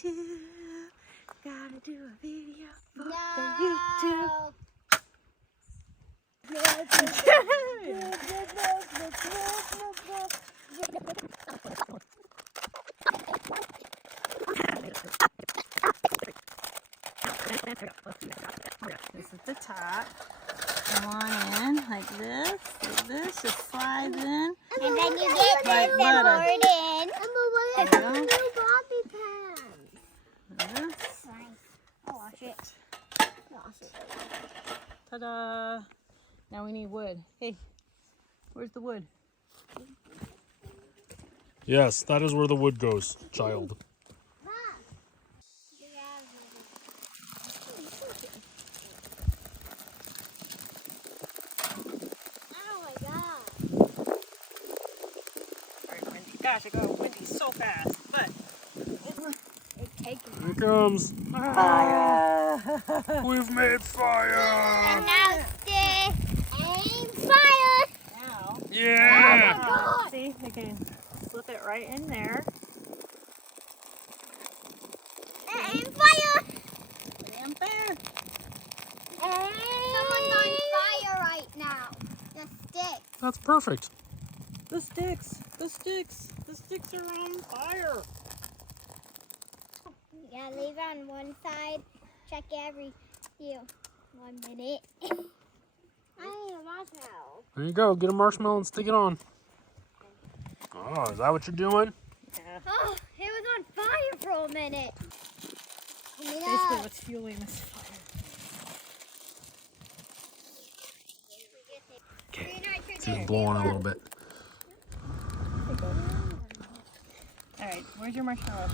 YouTube. Gotta do a video for the YouTube. This is the top. Come on in like this, just slides in. And then you get this and pour it in. There you go. New bobby pants. This. I'll wash it. Ta-da! Now we need wood. Hey, where's the wood? Yes, that is where the wood goes, child. Gosh, it goes windy so fast, but It's taking Here it comes. fire! We've made fire. And now stick and fire. Now, Yeah. God. see, we can slip it right in there. And fire. And fire. Someone's on fire right now. The stick. That's perfect. The sticks are on fire. Yeah, leave it on one side. Check every 1 minute. I need a marshmallow. There you go. Get a marshmallow and stick it on. Oh, is that what you're doing? Yeah. Oh, it was on fire for a minute. Basically, what's fueling this fire? Okay. It's even blowing a little bit. All right, where's your marshmallow?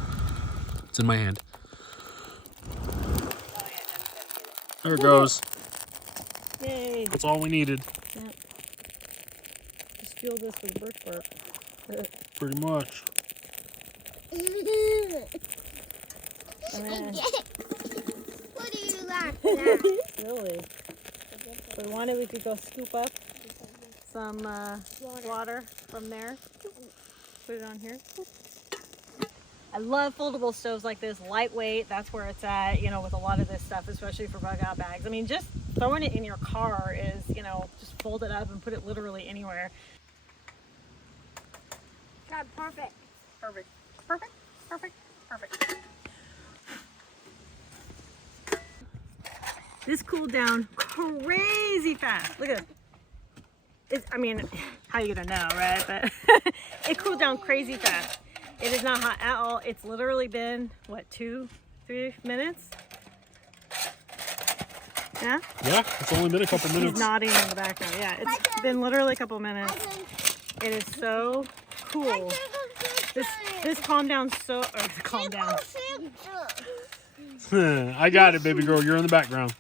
It's in my hand. Oh yeah, There it goes. yay! That's all we needed. Yep. Just fuel this with brick work. Pretty much. What are you laughing at? Really? If we wanted, we could go scoop up some water from there. Put it on here. I love foldable stoves like this, lightweight. That's where it's at, you know, with a lot of this stuff, especially for bug out bags. I mean, just throwing it in your car is, you know, just fold it up and put it literally anywhere. God, perfect. Perfect. Perfect. Perfect. Perfect. This cooled down crazy fast. Look at it. I mean, how you gonna know, right? But it cooled down crazy fast. It is not hot at all. It's literally been, what, 2-3 minutes? Yeah? Yeah, it's only been a couple He's minutes. nodding in the background. Yeah, it's been literally a couple minutes. It is so cool. This calmed down so, or calmed down. I got it, baby girl. You're in the background.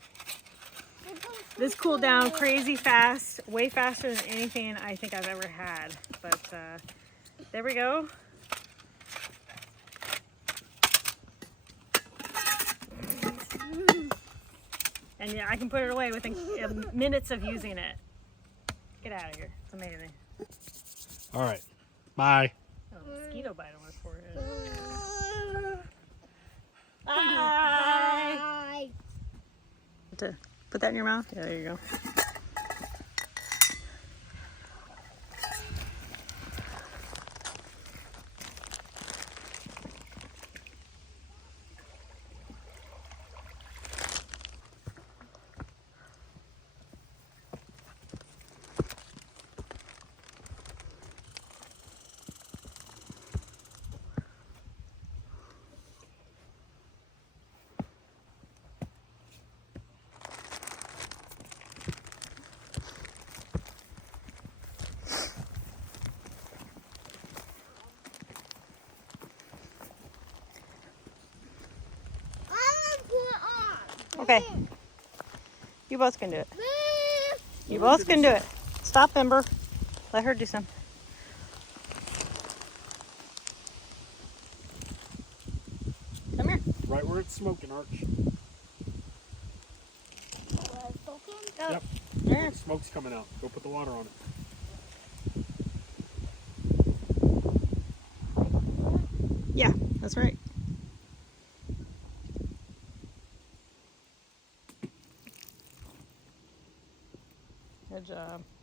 This cooled down crazy fast, way faster than anything I think I've ever had. But there we go. And yeah, I can put it away within minutes of using it. Get out of here. It's amazing. All right. Bye. Oh, mosquito bite on my forehead. Bye. To put that in your mouth? Yeah, there you go. Okay. You both can do it. You both can do it. Stop, Ember. Let her do some. Come here. Right where it's smoking, Arch. Yep. There. Smoke's coming out. Go put the water on it. Yeah, that's right. Good job.